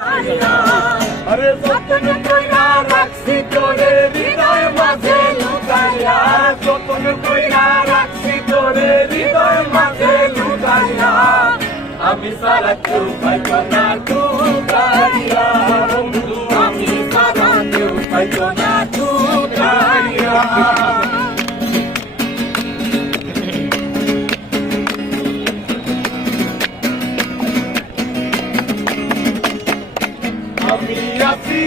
আরে যতন কইরা রাখছি তোরে হৃদয় মাঝে লুকাইয়া, যতন কইরা রাখছি তোরে হৃদয় মাঝে লুকাইয়া, আমি সারা কেউ পাইতো না লুকাইয়া, বন্ধু আমি সারা কেউ পাইতো না লুকাইয়া। আমি আছি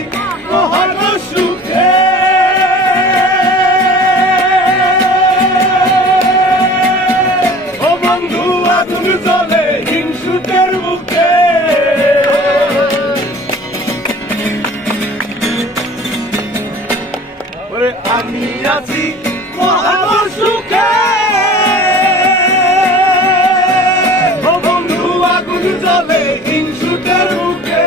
মহান সুখে, ও বন্ধু আগুন জ্বলে হিংসুকের মুখে, ওরে আমি আছি মহান সুখে, ও বন্ধু আগুন জ্বলে হিংসুকের মুখে,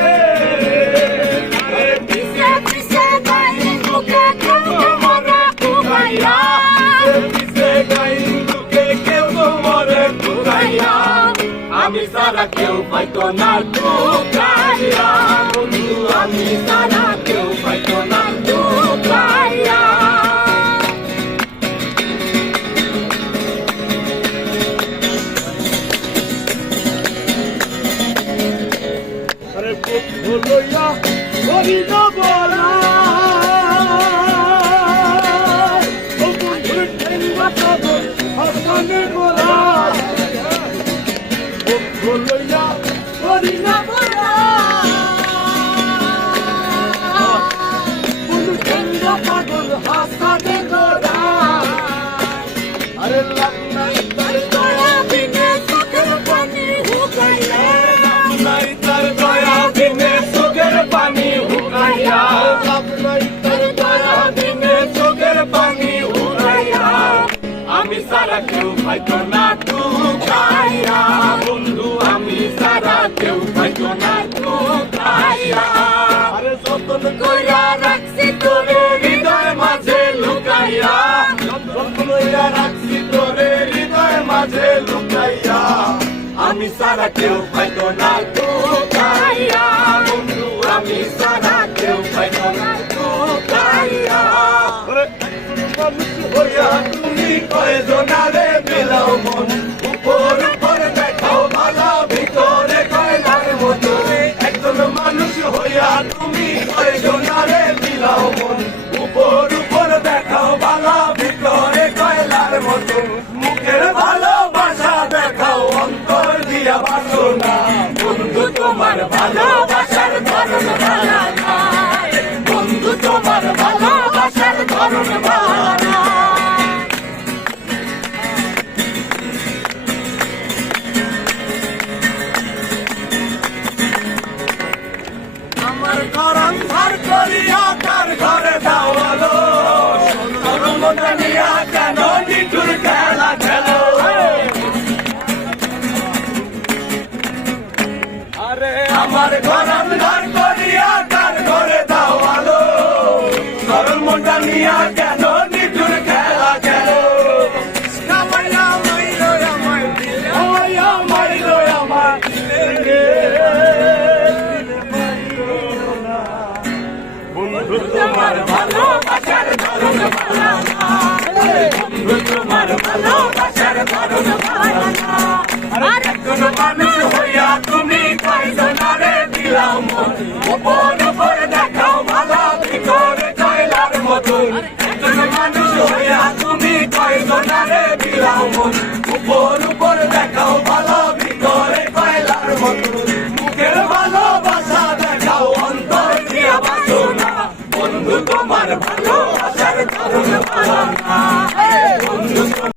আমি সারা কেউ পাইতো না লুকাইয়া, বন্ধু আমি সারা কেউ পাইতো না লুকাইয়া। আরে বন্ধু লইয়া করি না বলা, ও বন্ধুর ঠেঙ্গা তবে হাসানে গোলা, লইয়া করি না বলা, বন্ধু ঠেঙ্গা পাগল হাসানে গোলা। আরে নাই তার দয়া বিনে চোখের পানি হুকাইয়া, নাই তার দয়া বিনে চোখের পানি হুকাইয়া, নাই তার দয়া বিনে চোখের পানি হুকাইয়া, আমি সারা কেউ পাইতো না লুকাইয়া, বন্ধু আমি সারা কেউ পাইতো না লুকাইয়া। আরে যতন কইরা রাখছি তোরে হৃদয় মাঝে লুকাইয়া, যতন কইরা রাখছি তোরে হৃদয় মাঝে লুকাইয়া, আমি সারা কেউ পাইতো না লুকাইয়া, বন্ধু আমি সারা কেউ পাইতো না লুকাইয়া। মানুষ হইয়া তুমি কয়জনারে মেলাও মন, উপর উপর দেখাও ভালা ভিতরে কয়লার মতো, একজন মানুষ হইয়া তুমি কয়জনারে মিলাও মন, উপর উপর দেখাও ভালা ভিতরে কয়লার মতো, মুখের ভালোবাসা দেখাও অন্তর দিয়া বাসো না, বন্ধু তোমার ভালোবাসার ধরন ভালো না, বন্ধু তোমার ভালোবাসার ধরন ভালো না। আমার ঘর অন্ধার করিয়া তার ঘরে দাওয়ালো, মনটা নিয়া কেন নিঠুর খেলা খেলো, আরে আমার ঘর অন্ধার করিয়া তার ঘরে দাওয়ালো, সরল মনটা নিয়া কেন নিঠুর খেলা খেলো, কামাইয়া মাইলো আমায় দিলে, কামাইয়া মাইলো আমায় দিলে, বন্ধু তোমার ভালোবাসার ধরন ভালো না, বন্ধু তোমার ভালোবাসার ধরন ভালো না, আর একজন মানুষ হইয়া তুমি কয়জনারে দিলাও মন, উপর উপর দেখাও ভালো ভিতরে কয়লার মতন, একজন মানুষ হইয়া